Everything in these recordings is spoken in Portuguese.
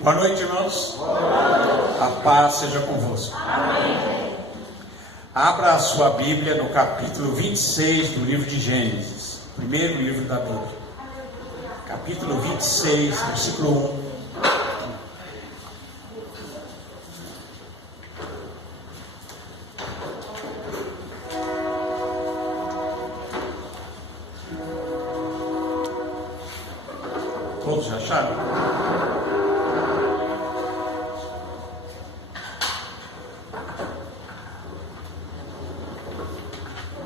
Boa noite, irmãos. A paz seja convosco. Amém. Abra a sua Bíblia no capítulo 26 do livro de Gênesis, primeiro livro da Bíblia. Capítulo 26, versículo 1. Todos já acharam?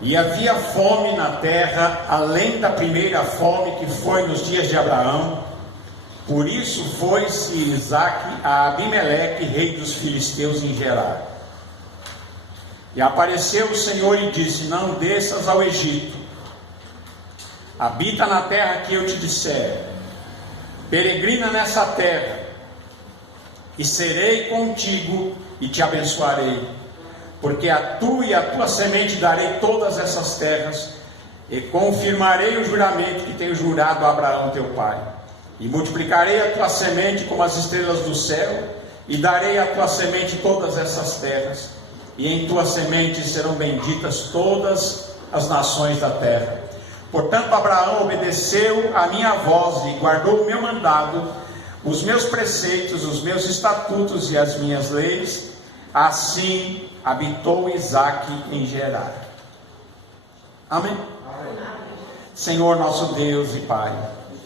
E havia fome na terra, além da primeira fome que foi nos dias de Abraão. Por isso foi-se Isaque a Abimeleque, rei dos filisteus, em Gerar. E apareceu o Senhor e disse: não desças ao Egito, habita na terra que eu te disser, peregrina nessa terra, e serei contigo e te abençoarei. Porque a tu e a tua semente darei todas essas terras, e confirmarei o juramento que tenho jurado a Abraão teu pai. E multiplicarei a tua semente como as estrelas do céu, e darei à tua semente todas essas terras, e em tua semente serão benditas todas as nações da terra. Portanto, Abraão obedeceu a minha voz e guardou o meu mandado, os meus preceitos, os meus estatutos e as minhas leis. Assim habitou Isaque em Gerar. Amém? Amém? Senhor nosso Deus e Pai,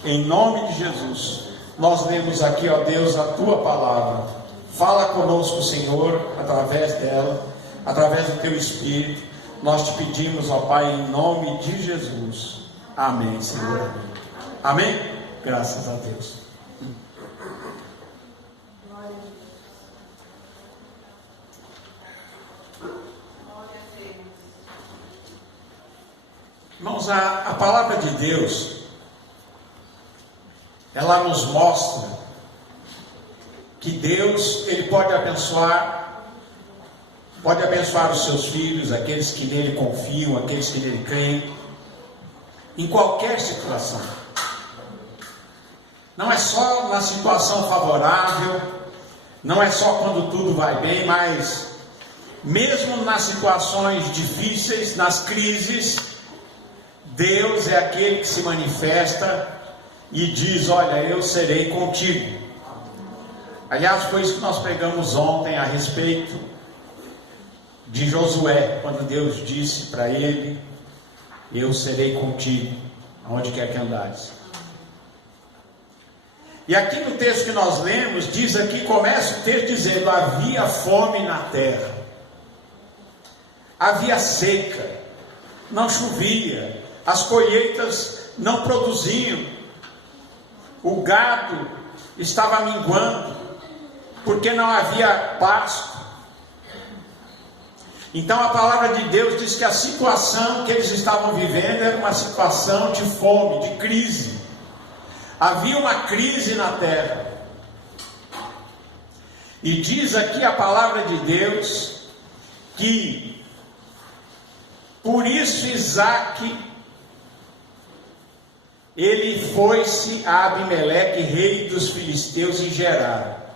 em nome de Jesus, nós lemos aqui, ó Deus, a Tua palavra. Fala conosco, Senhor, através dela, através do Teu Espírito. Nós te pedimos, ó Pai, em nome de Jesus. Amém, Senhor. Amém? Graças a Deus. Irmãos, a palavra de Deus, ela nos mostra que Deus, Ele pode abençoar os seus filhos, aqueles que nele confiam, aqueles que nele creem, em qualquer situação. Não é só na situação favorável, não é só quando tudo vai bem, mas mesmo nas situações difíceis, nas crises, Deus é aquele que se manifesta e diz: olha, eu serei contigo. Aliás, foi isso que nós pregamos ontem a respeito de Josué, quando Deus disse para ele: eu serei contigo, aonde quer que andares. E aqui no texto que nós lemos, diz aqui, começa o texto dizendo: havia fome na terra, havia seca, não chovia, as colheitas não produziam, o gado estava minguando, porque não havia pasto. Então a palavra de Deus diz que a situação que eles estavam vivendo era uma situação de fome, de crise. Havia uma crise na terra. E diz aqui a palavra de Deus que por isso Isaque, ele foi-se a Abimeleque, rei dos filisteus, em Gerar.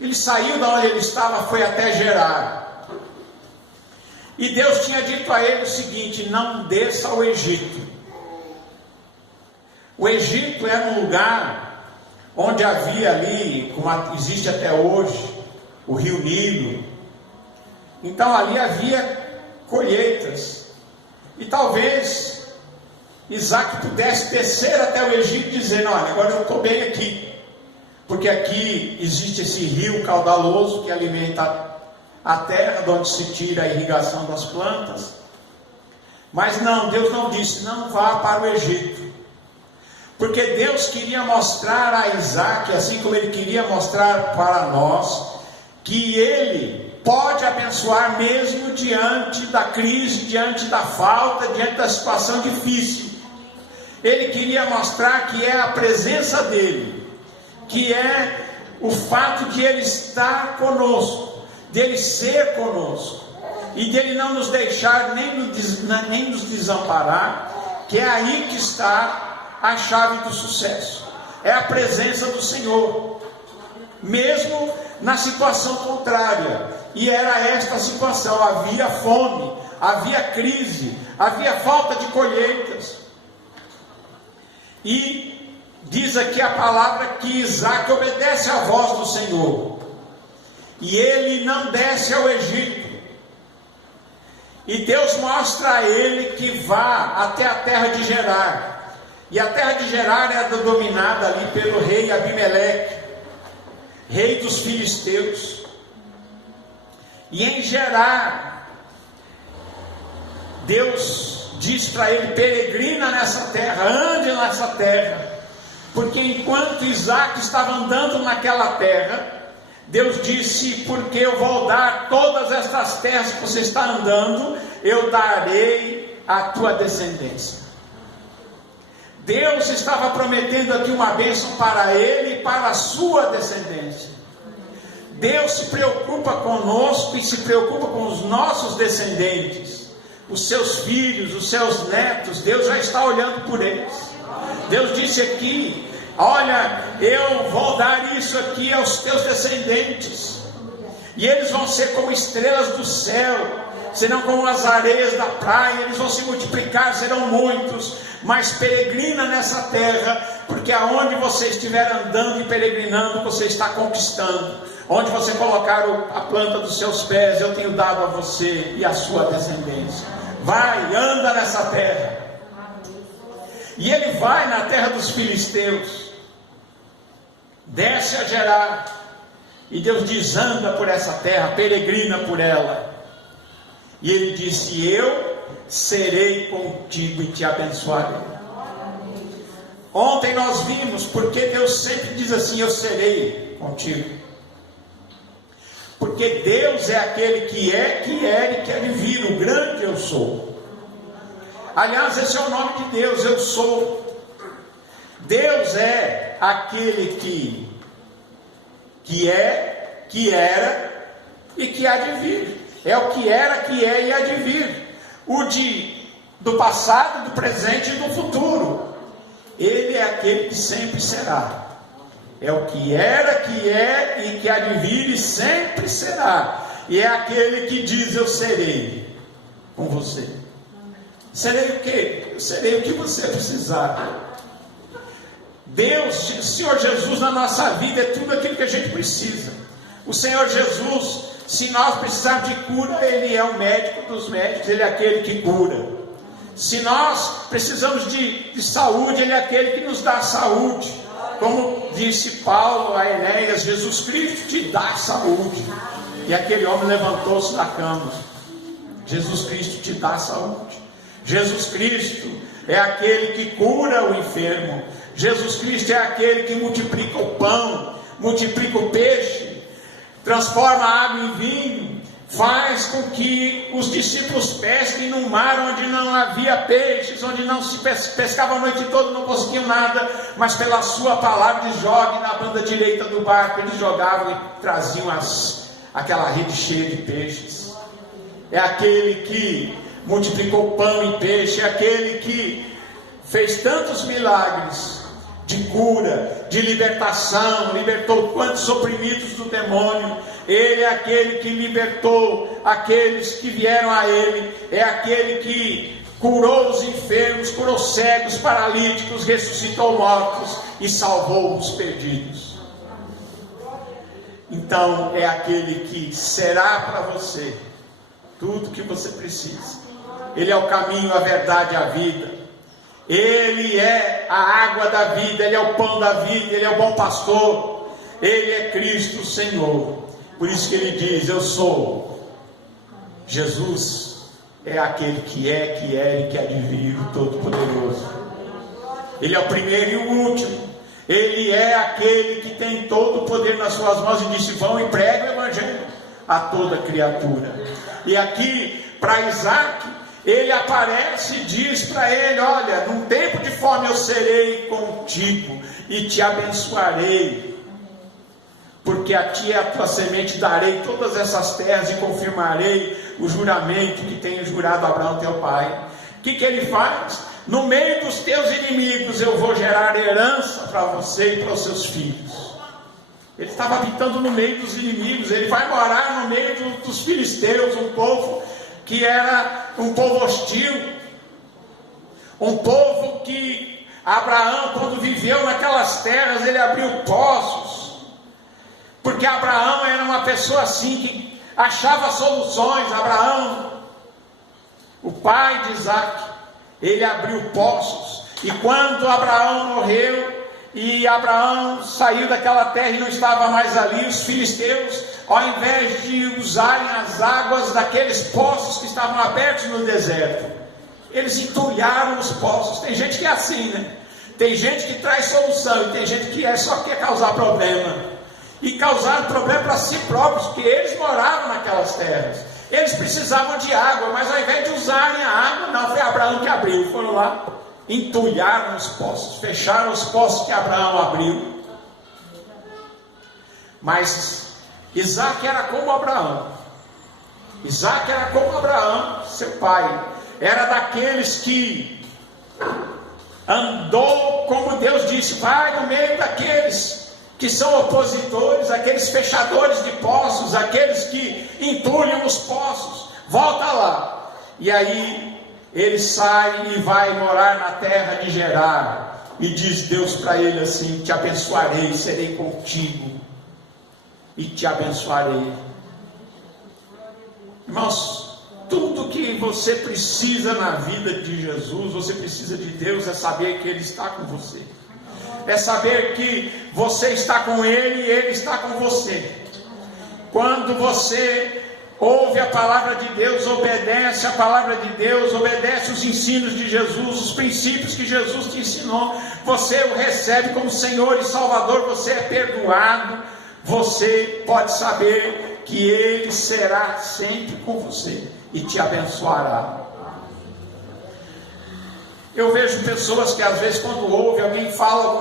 Ele saiu da onde ele estava, foi até Gerar. E Deus tinha dito a ele o seguinte: não desça ao Egito. O Egito era um lugar onde havia ali, como existe até hoje, o rio Nilo. Então ali havia colheitas. E talvez Isaque pudesse descer até o Egito dizendo: olha, agora eu estou bem aqui, porque aqui existe esse rio caudaloso que alimenta a terra, de onde se tira a irrigação das plantas. Mas não, Deus não disse: não vá para o Egito, porque Deus queria mostrar a Isaque, assim como Ele queria mostrar para nós, que Ele pode abençoar mesmo diante da crise, diante da falta, diante da situação difícil. Ele queria mostrar que é a presença dele, que é o fato de Ele estar conosco, de Ele ser conosco, e de Ele não nos deixar nem nos desamparar, que é aí que está a chave do sucesso, é a presença do Senhor. mesmo na situação contrária. E era esta a situação: havia fome, havia crise, havia falta de colheitas. E diz aqui a palavra que Isaac obedece à voz do Senhor, e ele não desce ao Egito. E Deus mostra a ele que vá até a terra de Gerar. E a terra de Gerar era dominada ali pelo rei Abimeleque, rei dos filisteus. E em Gerar, Deus diz para ele: peregrina nessa terra, ande nessa terra. Porque enquanto Isaac estava andando naquela terra, Deus disse: porque eu vou dar todas estas terras que você está andando, eu darei à tua descendência. Deus estava prometendo aqui uma bênção para ele e para a sua descendência. Deus se preocupa conosco e se preocupa com os nossos descendentes, os seus filhos, os seus netos. Deus já está olhando por eles. Deus disse aqui: olha, eu vou dar isso aqui aos teus descendentes, e eles vão ser como estrelas do céu, serão como as areias da praia, eles vão se multiplicar, serão muitos. Mas peregrina nessa terra, porque aonde você estiver andando e peregrinando, você está conquistando. Onde você colocar a planta dos seus pés, eu tenho dado a você e a sua descendência. Vai, anda nessa terra. E ele vai na terra dos filisteus, desce a Gerar, e Deus diz: anda por essa terra, peregrina por ela. E ele disse: eu serei contigo e te abençoarei. Ontem nós vimos porque Deus sempre diz assim: eu serei contigo. Porque Deus é aquele que é, que era e que há de vir, o grande eu sou. Aliás, esse é o nome de Deus, eu sou. Deus é aquele que é, que era e que há de vir. É o que era, que é e há de vir. Do passado, do presente e do futuro. Ele é aquele que sempre será. É o que era, que é e que há de vir e sempre será. E é aquele que diz: eu serei com você. Serei o quê? Eu serei o que você precisar. Deus, o Senhor Jesus na nossa vida é tudo aquilo que a gente precisa. O Senhor Jesus, se nós precisarmos de cura, Ele é o médico dos médicos, Ele é aquele que cura. Se nós precisamos de saúde, Ele é aquele que nos dá saúde. Como disse Paulo a Enéas: Jesus Cristo te dá saúde. E aquele homem levantou-se da cama. Jesus Cristo te dá saúde. Jesus Cristo é aquele que cura o enfermo. Jesus Cristo é aquele que multiplica o pão, multiplica o peixe, transforma a água em vinho, faz com que os discípulos pesquem no mar onde não havia peixes, onde não se pescava a noite toda, não conseguiam nada, mas pela sua palavra eles joguem na banda direita do barco, eles jogavam e traziam aquela rede cheia de peixes. É aquele que multiplicou pão e peixe, é aquele que fez tantos milagres de cura, de libertação, libertou quantos oprimidos do demônio. Ele é aquele que libertou aqueles que vieram a Ele, é aquele que curou os enfermos, curou cegos, paralíticos, ressuscitou mortos e salvou os perdidos. Então é aquele que será para você tudo que você precisa. Ele é o caminho, a verdade e a vida. Ele é a água da vida, Ele é o pão da vida, Ele é o bom pastor, Ele é Cristo o Senhor. Por isso que Ele diz: eu sou. Jesus é aquele que é, que era e que há de vir, o Todo-Poderoso. Ele é o primeiro e o último. Ele é aquele que tem todo o poder nas suas mãos e disse: vão e pregue o Evangelho a toda criatura. E aqui, para Isaac, ele aparece e diz para ele: olha, num tempo de fome eu serei contigo e te abençoarei, porque a ti e a tua semente darei todas essas terras e confirmarei o juramento que tenho jurado a Abraão teu pai. O que ele faz? No meio dos teus inimigos eu vou gerar herança para você e para os seus filhos. Ele estava habitando no meio dos inimigos. Ele vai morar no meio dos filisteus, um povo que era um povo hostil, um povo que Abraão, quando viveu naquelas terras, ele abriu poços, porque Abraão era uma pessoa assim, que achava soluções. Abraão, o pai de Isaac, ele abriu poços, e quando Abraão morreu, e Abraão saiu daquela terra e não estava mais ali, os filisteus, ao invés de usarem as águas daqueles poços que estavam abertos no deserto, eles entulharam os poços. Tem gente que é assim, né? Tem gente que traz solução, e tem gente que só quer causar problema, e causar problema para si próprios, porque eles moravam naquelas terras, eles precisavam de água, mas ao invés de usarem a água, não, foi Abraão que abriu. Foram lá, entulharam os poços, fecharam os poços que Abraão abriu. Mas Isaac era como Abraão. Isaac era como Abraão, seu pai. Era daqueles que andou, como Deus disse, vai no meio daqueles que são opositores, aqueles fechadores de poços, aqueles que entulham os poços. Volta lá. E aí ele sai e vai morar na terra de Gerar. E diz Deus para ele assim: te abençoarei, serei contigo e te abençoarei. Irmãos, tudo que você precisa na vida de Jesus, você precisa de Deus, é saber que Ele está com você. É saber que você está com Ele e Ele está com você. Quando você ouve a palavra de Deus, obedece a palavra de Deus, obedece os ensinos de Jesus, os princípios que Jesus te ensinou, você o recebe como Senhor e Salvador, você é perdoado, você pode saber que Ele será sempre com você e te abençoará. Eu vejo pessoas que às vezes quando ouve alguém fala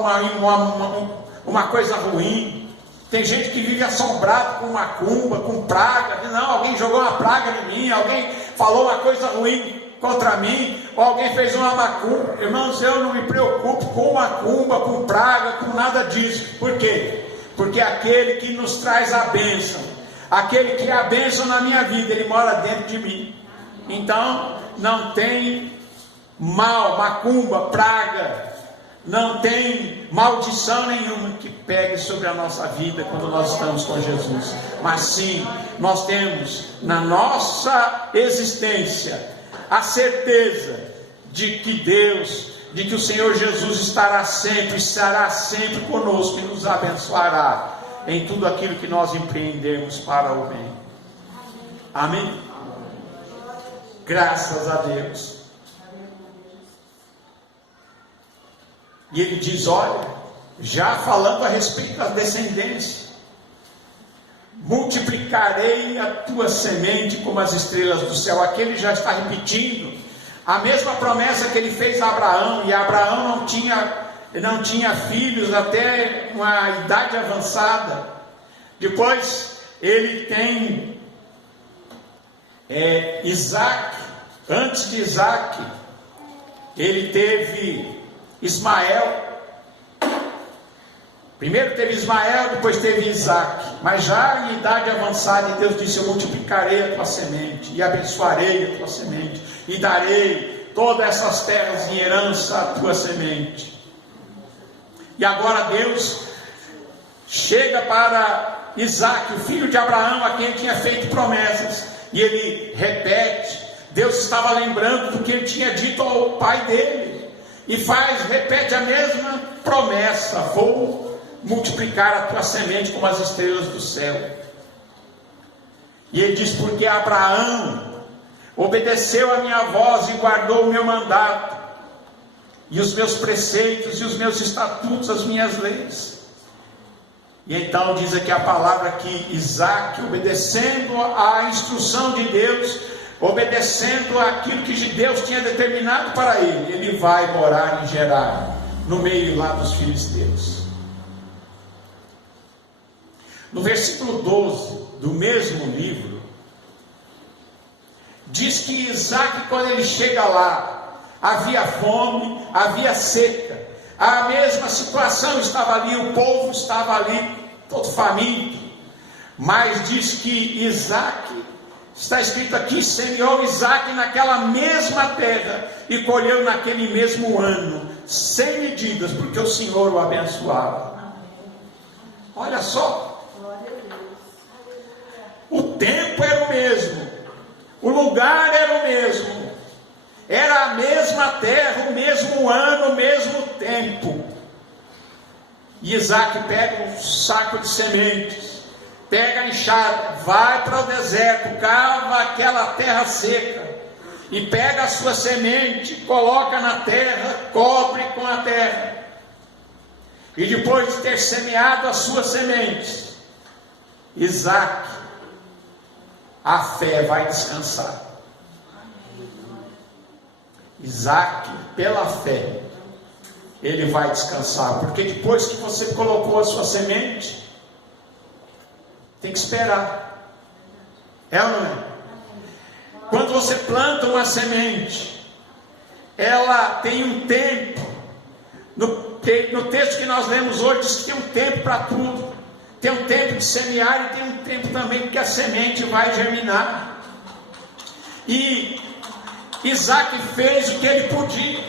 uma coisa ruim, tem gente que vive assombrado com macumba, com praga. Não, alguém jogou uma praga em mim, alguém falou uma coisa ruim contra mim, ou alguém fez uma macumba. Irmãos, eu não me preocupo com macumba, com praga, com nada disso. Por quê? Porque aquele que nos traz a bênção, aquele que é a bênção na minha vida, ele mora dentro de mim. Então não tem mal, macumba, praga, não tem maldição nenhuma que pegue sobre a nossa vida quando nós estamos com Jesus. Mas sim, nós temos na nossa existência a certeza de que Deus, de que o Senhor Jesus estará sempre conosco e nos abençoará em tudo aquilo que nós empreendemos para o bem. Amém? Graças a Deus. E ele diz, olha, já falando a respeito da descendência, multiplicarei a tua semente como as estrelas do céu. Aqui ele já está repetindo a mesma promessa que ele fez a Abraão, e Abraão não tinha filhos até uma idade avançada. Depois ele tem Isaac. Antes de Isaac ele teve Ismael. Primeiro teve Ismael, depois teve Isaac. Mas já em idade avançada, Deus disse: eu multiplicarei a tua semente, e abençoarei a tua semente, e darei todas essas terras em herança à tua semente. E agora Deus chega para Isaac, o filho de Abraão, a quem tinha feito promessas, e ele repete. Deus estava lembrando do que ele tinha dito ao pai dele, e repete a mesma promessa: vou multiplicar a tua semente como as estrelas do céu. E ele diz: porque Abraão obedeceu a minha voz e guardou o meu mandato, e os meus preceitos, e os meus estatutos, as minhas leis. E então diz aqui a palavra que Isaac, obedecendo à instrução de Deus, obedecendo aquilo que Deus tinha determinado para ele, ele vai morar em Gerar, no meio lá dos filisteus. No versículo 12 do mesmo livro, diz que Isaac, quando ele chega lá, havia fome, havia seca, a mesma situação estava ali, o povo estava ali todo faminto. Mas diz que Isaac, está escrito aqui, semeou Isaac naquela mesma terra e colheu naquele mesmo ano, sem medidas, porque o Senhor o abençoava. Olha só, o tempo era o mesmo, o lugar era o mesmo, era a mesma terra, o mesmo ano, o mesmo tempo. E Isaac pega um saco de sementes, pega a enxada, vai para o deserto, cava aquela terra seca, e pega a sua semente, coloca na terra, cobre com a terra, e depois de ter semeado as suas sementes, Isaac, a fé vai descansar. Isaac, pela fé, ele vai descansar, porque depois que você colocou a sua semente, tem que esperar. É ou não é? Quando você planta uma semente, ela tem um tempo. No texto que nós lemos hoje, diz que tem um tempo para tudo. Tem um tempo de semear e tem um tempo também que a semente vai germinar. E Isaac fez o que ele podia.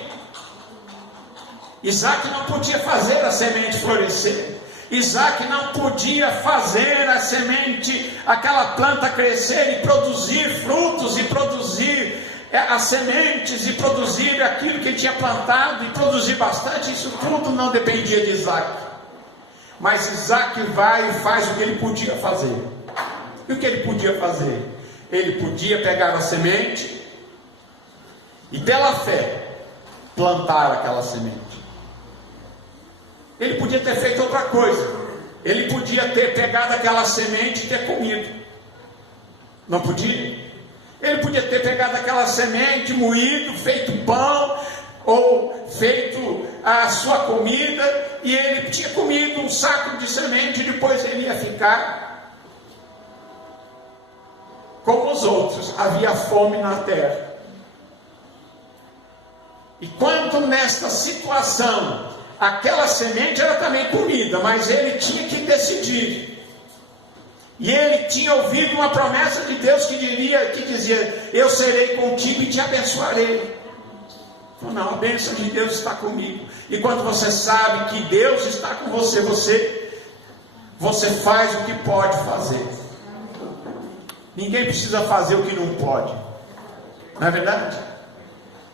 Isaac não podia fazer a semente florescer. Isaac não podia fazer a semente, aquela planta crescer e produzir frutos, e produzir as sementes, e produzir aquilo que ele tinha plantado, e produzir bastante. Isso tudo não dependia de Isaac. Mas Isaac vai e faz o que ele podia fazer. E o que ele podia fazer? Ele podia pegar a semente e, pela fé, plantar aquela semente. Ele podia ter feito outra coisa. Ele podia ter pegado aquela semente e ter comido. Não podia? Ele podia ter pegado aquela semente, moído, feito pão, ou feito a sua comida, e ele tinha comido um saco de semente, e depois ele ia ficar como os outros. Havia fome na terra. E quando nesta situação, aquela semente era também comida, mas ele tinha que decidir. E ele tinha ouvido uma promessa de Deus que dizia: eu serei contigo e te abençoarei. Então, não, a bênção de Deus está comigo. E quando você sabe que Deus está com você, você faz o que pode fazer. Ninguém precisa fazer o que não pode. Não é verdade?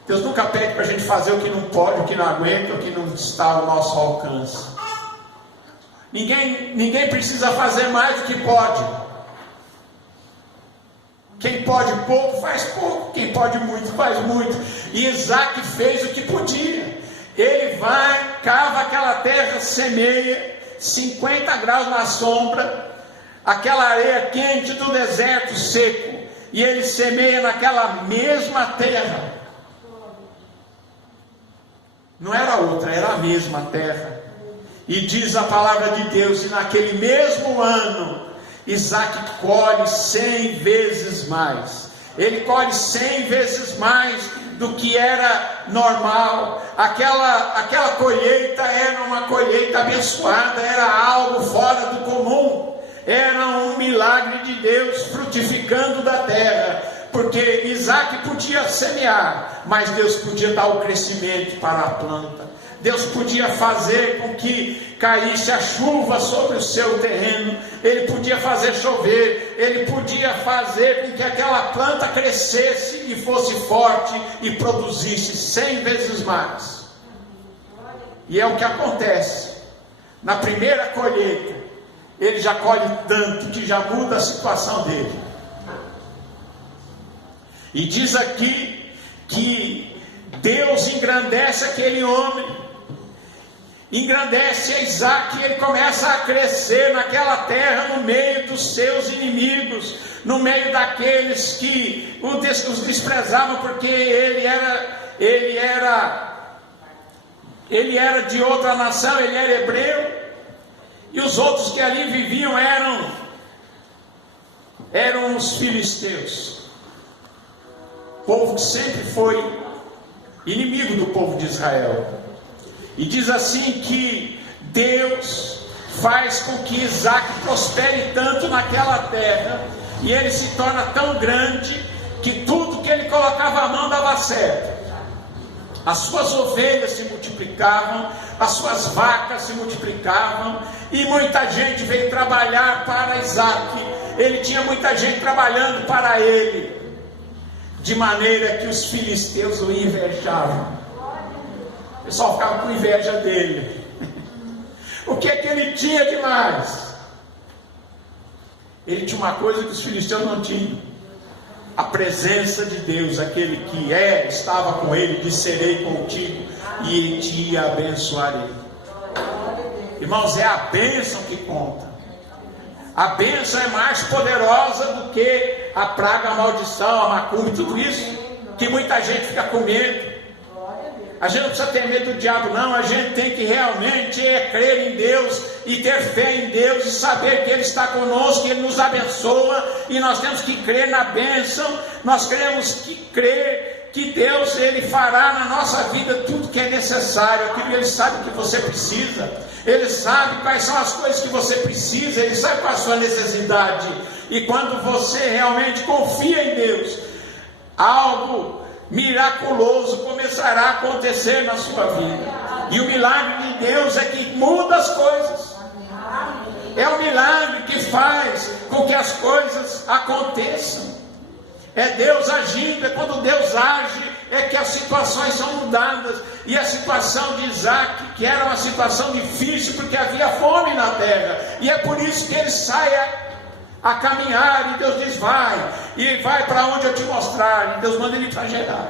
Deus nunca pede para a gente fazer o que não pode, o que não aguenta, o que não está ao nosso alcance. Ninguém precisa fazer mais do que pode. Quem pode pouco, faz pouco. Quem pode muito, faz muito. E Isaac fez o que podia. Ele vai, cava aquela terra, semeia, 50 graus na sombra, aquela areia quente do deserto seco, e ele semeia naquela mesma terra. Não era outra, era a mesma terra. E diz a palavra de Deus, e naquele mesmo ano, Isaac colhe 100 vezes mais. Ele colhe 100 vezes mais do que era normal. Aquela colheita era uma colheita abençoada, era algo fora do comum. Era um milagre de Deus frutificando da terra. Porque Isaac podia semear, mas Deus podia dar o crescimento para a planta. Deus podia fazer com que caísse a chuva sobre o seu terreno. Ele podia fazer chover. Ele podia fazer com que aquela planta crescesse e fosse forte e produzisse 100 vezes mais. E é o que acontece. Na primeira colheita, ele já colhe tanto que já muda a situação dele. E diz aqui que Deus engrandece aquele homem, engrandece a Isaac, e ele começa a crescer naquela terra, no meio dos seus inimigos, no meio daqueles que os desprezavam, porque ele era de outra nação, ele era hebreu, e os outros que ali viviam eram os filisteus. Povo que sempre foi inimigo do povo de Israel. E diz assim que Deus faz com que Isaac prospere tanto naquela terra, e ele se torna tão grande, que tudo que ele colocava a mão dava certo. As suas ovelhas se multiplicavam, as suas vacas se multiplicavam, e muita gente veio trabalhar para Isaac. Ele tinha muita gente trabalhando para ele, de maneira que os filisteus o invejavam. O pessoal ficava com inveja dele. O que é que ele tinha de mais? Ele tinha uma coisa que os filisteus não tinham: a presença de Deus. Aquele que estava com ele, disse: serei contigo e te abençoarei. Irmãos, é a bênção que conta. A bênção é mais poderosa do que a praga, a maldição, a macumba e tudo isso, que muita gente fica com medo. A gente não precisa ter medo do diabo, não. A gente tem que realmente crer em Deus e ter fé em Deus e saber que Ele está conosco, que Ele nos abençoa, e nós temos que crer na bênção. Nós temos que crer que Deus, Ele fará na nossa vida tudo que é necessário, aquilo que Ele sabe que você precisa. Ele sabe quais são as coisas que você precisa, Ele sabe qual é a sua necessidade, e quando você realmente confia em Deus, algo miraculoso começará a acontecer na sua vida. E o milagre de Deus é que muda as coisas. É o milagre que faz com que as coisas aconteçam. É Deus agindo. É quando Deus age é que as situações são mudadas. E a situação de Isaac, que era uma situação difícil, porque havia fome na terra, e é por isso que ele sai a caminhar, e Deus diz: vai, e vai para onde eu te mostrar, e Deus manda ele para Gerar.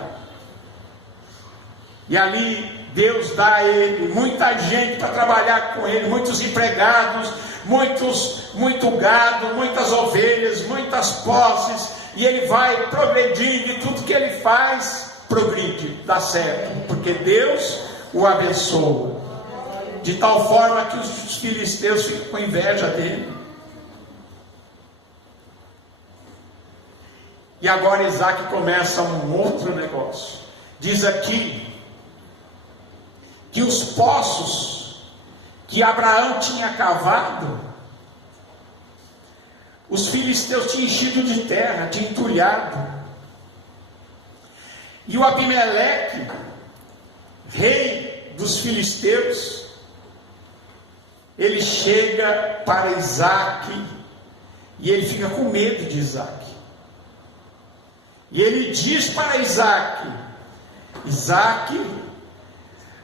E ali Deus dá a ele muita gente para trabalhar com ele, muitos empregados, muito gado, muitas ovelhas, muitas posses, e ele vai progredindo, e tudo que ele faz progride, dá certo, porque Deus o abençoa, de tal forma que os filisteus ficam com inveja dele. E agora Isaac começa um outro negócio. Diz aqui que os poços que Abraão tinha cavado, os filisteus tinham enchido de terra, tinham entulhado. E o Abimeleque, rei dos filisteus, ele chega para Isaac, e ele fica com medo de Isaac. E ele diz para Isaac: Isaac,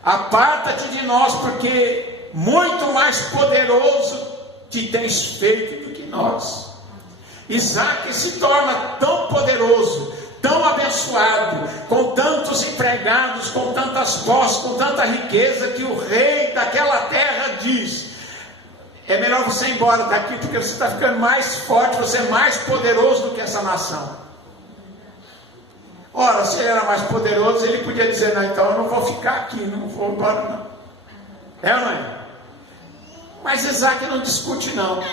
aparta-te de nós, porque muito mais poderoso te tens feito do que nós. Isaac se torna tão poderoso, tão abençoado, com tantos empregados, com tantas posses, com tanta riqueza, que o rei daquela terra diz: é melhor você ir embora daqui, porque você está ficando mais forte, você é mais poderoso do que essa nação. Ora, se ele era mais poderoso, ele podia dizer: não, então eu não vou ficar aqui, não vou embora não. É ou não é? Mas Isaac não discute não,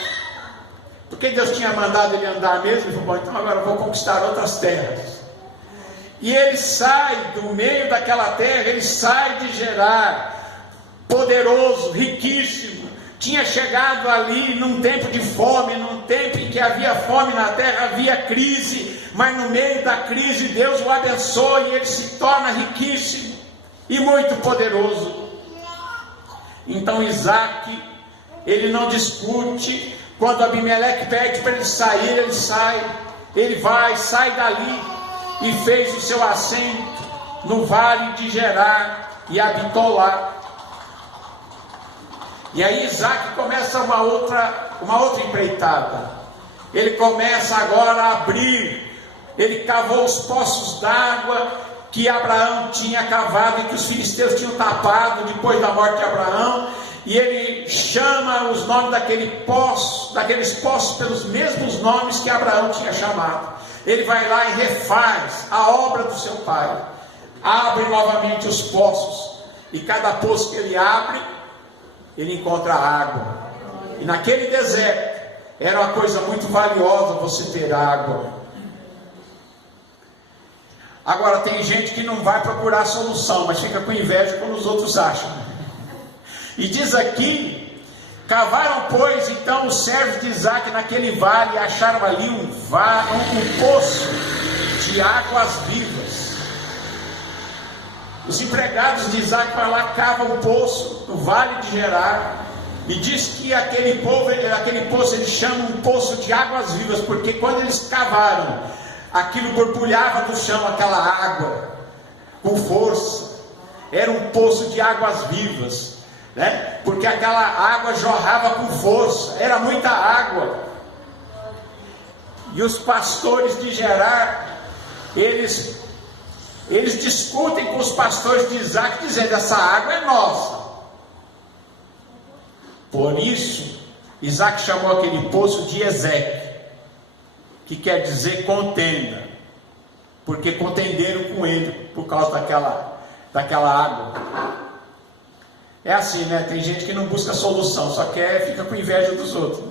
porque Deus tinha mandado ele andar mesmo. Ele falou: bom, então agora eu vou conquistar outras terras. E ele sai do meio daquela terra, ele sai de Gerar, poderoso, riquíssimo. Tinha chegado ali num tempo de fome, num tempo em que havia fome na terra, havia crise, mas no meio da crise Deus o abençoa e ele se torna riquíssimo e muito poderoso. Então Isaac, ele não discute. Quando Abimeleque pede para ele sair, ele sai. Ele vai, sai dali e fez o seu assento no vale de Gerar e habitou lá. E aí Isaac começa uma outra empreitada. Ele começa agora a abrir. Ele cavou os poços d'água que Abraão tinha cavado e que os filisteus tinham tapado depois da morte de Abraão. E ele chama os nomes daqueles poços pelos mesmos nomes que Abraão tinha chamado. Ele vai lá e refaz a obra do seu pai. Abre novamente os poços. E cada poço que ele abre, ele encontra água. E naquele deserto, era uma coisa muito valiosa você ter água. Agora tem gente que não vai procurar solução, mas fica com inveja quando os outros acham. E diz aqui Cavaram, pois, então os servos de Isaque naquele vale e acharam ali um poço de águas vivas. Os empregados de Isaque para lá cavam um poço no vale de Gerar, e diz que aquele poço eles chamam um poço de águas vivas, porque quando eles cavaram, aquilo borbulhava do chão, aquela água, com força. Era um poço de águas vivas, né? Porque aquela água jorrava com força, era muita água. E os pastores de Gerar, eles discutem com os pastores de Isaque, dizendo: essa água é nossa. Por isso, Isaque chamou aquele poço de Ezeque, que quer dizer contenda, porque contenderam com ele por causa daquela água. É assim, né? Tem gente que não busca solução, só fica com inveja dos outros.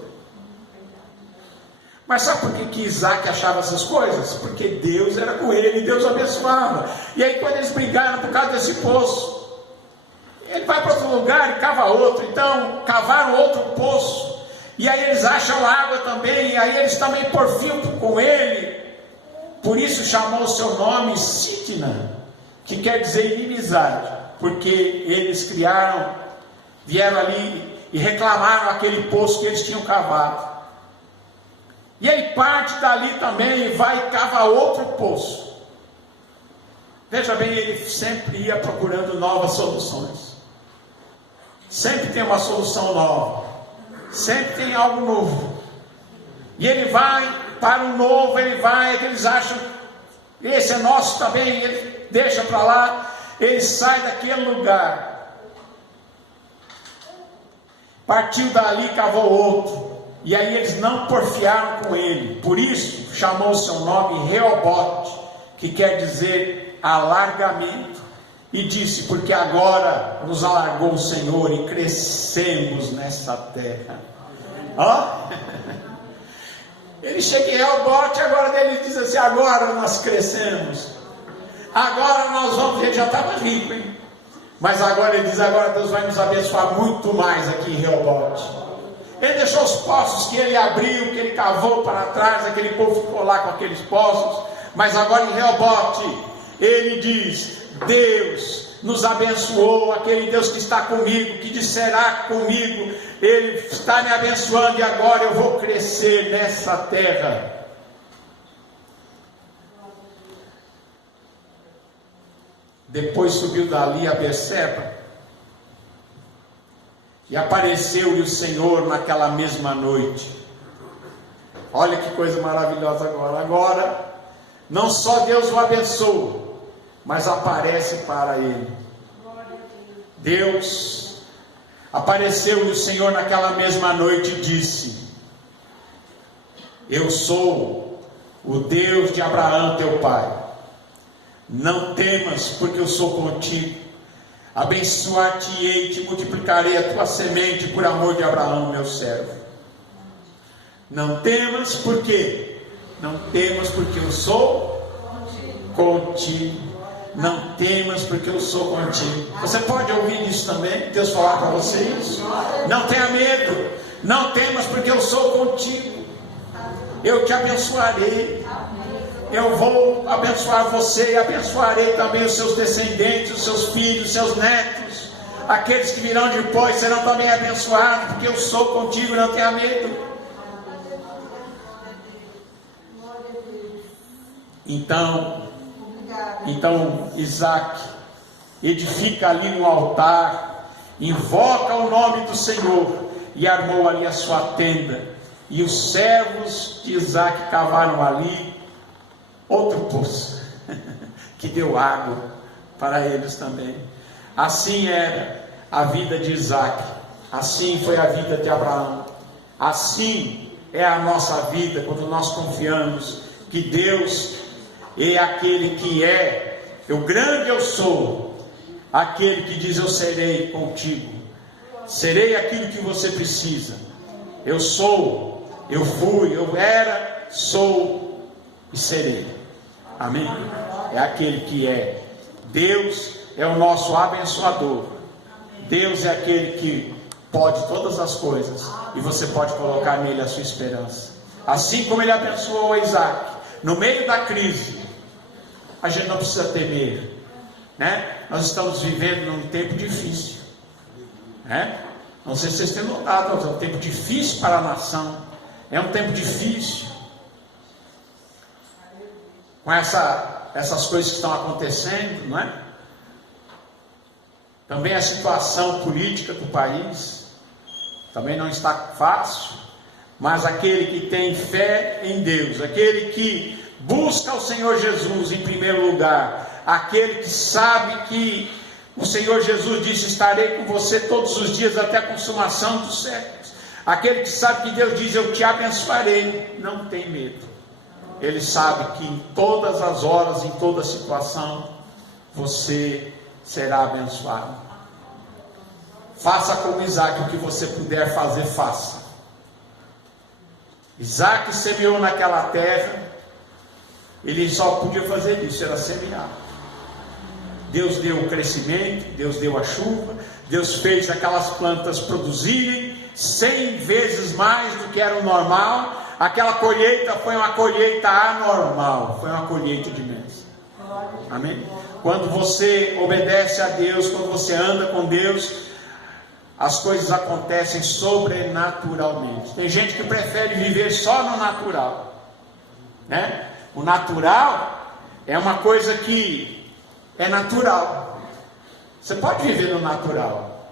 Mas sabe por que Isaque achava essas coisas? Porque Deus era com ele, Deus abençoava. E aí quando eles brigaram por causa desse poço, ele vai para outro lugar e cava outro. Então cavaram outro poço, e aí eles acham água também, e aí eles também porfiam com ele. Por isso chamou o seu nome Sitna, que quer dizer inimizade, porque eles vieram ali e reclamaram aquele poço que eles tinham cavado. E aí parte dali também vai cavar outro poço. Veja bem, ele sempre ia procurando novas soluções. Sempre tem uma solução nova, sempre tem algo novo. E ele vai para o novo, eles acham, esse é nosso também, ele deixa para lá, ele sai daquele lugar, partiu dali, cavou outro, e aí eles não porfiaram com ele. Por isso chamou o seu nome Reobote, que quer dizer alargamento, e disse: porque agora nos alargou o Senhor e crescemos nessa terra. Ó, ele chega em Reobote, agora ele diz assim: agora nós crescemos, agora nós vamos. Ele já estava rico, hein? Mas agora ele diz: agora Deus vai nos abençoar muito mais aqui em Reobote. Ele deixou os poços que ele abriu, que ele cavou para trás, aquele povo ficou lá com aqueles poços. Mas agora em Reobote ele diz: Deus nos abençoou, aquele Deus que está comigo, que disserá comigo, Ele está me abençoando, e agora eu vou crescer nessa terra. Depois subiu dali a Berseba, e apareceu-lhe o Senhor naquela mesma noite. Olha que coisa maravilhosa agora não só Deus o abençoa, mas aparece para ele. Deus apareceu-lhe o Senhor naquela mesma noite e disse: eu sou o Deus de Abraão teu pai, não temas, porque eu sou contigo, abençoar-te-ei e te multiplicarei a tua semente por amor de Abraão meu servo. Não temas, por quê? Não temas, porque eu sou contigo. Não temas, porque eu sou contigo. Você pode ouvir isso também? Deus falar para você isso? Não tenha medo. Não temas, porque eu sou contigo. Eu te abençoarei. Eu vou abençoar você e abençoarei também os seus descendentes, os seus filhos, os seus netos. Aqueles que virão depois serão também abençoados, porque eu sou contigo. Não tenha medo. Então Isaque edifica ali um altar, invoca o nome do Senhor e armou ali a sua tenda. E os servos de Isaque cavaram ali outro poço que deu água para eles também. Assim era a vida de Isaque, assim foi a vida de Abraão, assim é a nossa vida quando nós confiamos que Deus é aquele que é o grande eu sou, aquele que diz: eu serei contigo, serei aquilo que você precisa. Eu sou, eu fui, eu era, sou e serei. Amém? É aquele que é. Deus é o nosso abençoador. Deus é aquele que pode todas as coisas, e você pode colocar nele a sua esperança. Assim como ele abençoou Isaac, no meio da crise, a gente não precisa temer, né? Nós estamos vivendo num tempo difícil, né? Não sei se vocês têm notado, mas é um tempo difícil para a nação, é um tempo difícil, com essas coisas que estão acontecendo, não é? Também a situação política do país também não está fácil, mas aquele que tem fé em Deus, aquele que busca o Senhor Jesus em primeiro lugar, aquele que sabe que o Senhor Jesus disse: estarei com você todos os dias até a consumação dos séculos, aquele que sabe que Deus diz: eu te abençoarei, não tem medo. Ele sabe que em todas as horas, em toda situação, você será abençoado. Faça como Isaac, o que você puder fazer, faça. Isaac semeou naquela terra, ele só podia fazer isso, era semear. Deus deu o crescimento, Deus deu a chuva, Deus fez aquelas plantas produzirem 100 vezes mais do que era o normal. Aquela colheita foi uma colheita anormal, foi uma colheita de bênção. Amém? Quando você obedece a Deus, quando você anda com Deus, as coisas acontecem sobrenaturalmente. Tem gente que prefere viver só no natural, né? O natural é uma coisa que é natural. Você pode viver no natural,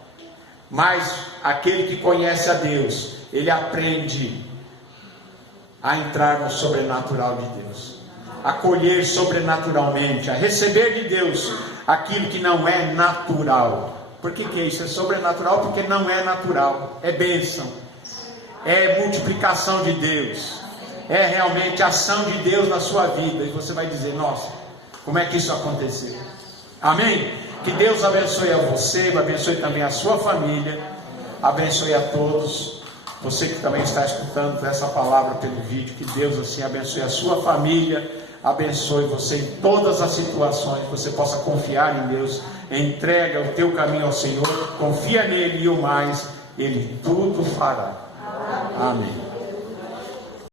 mas aquele que conhece a Deus, ele aprende a entrar no sobrenatural de Deus, a colher sobrenaturalmente, a receber de Deus aquilo que não é natural. Por que isso é sobrenatural? Porque não é natural, é bênção, é multiplicação de Deus, é realmente ação de Deus na sua vida. E você vai dizer: nossa, como é que isso aconteceu? Amém? Que Deus abençoe a você, abençoe também a sua família, abençoe a todos. Você que também está escutando essa palavra pelo vídeo, que Deus assim abençoe a sua família, abençoe você em todas as situações, que você possa confiar em Deus. Entrega o teu caminho ao Senhor, confia nele, e o mais Ele tudo fará. Amém.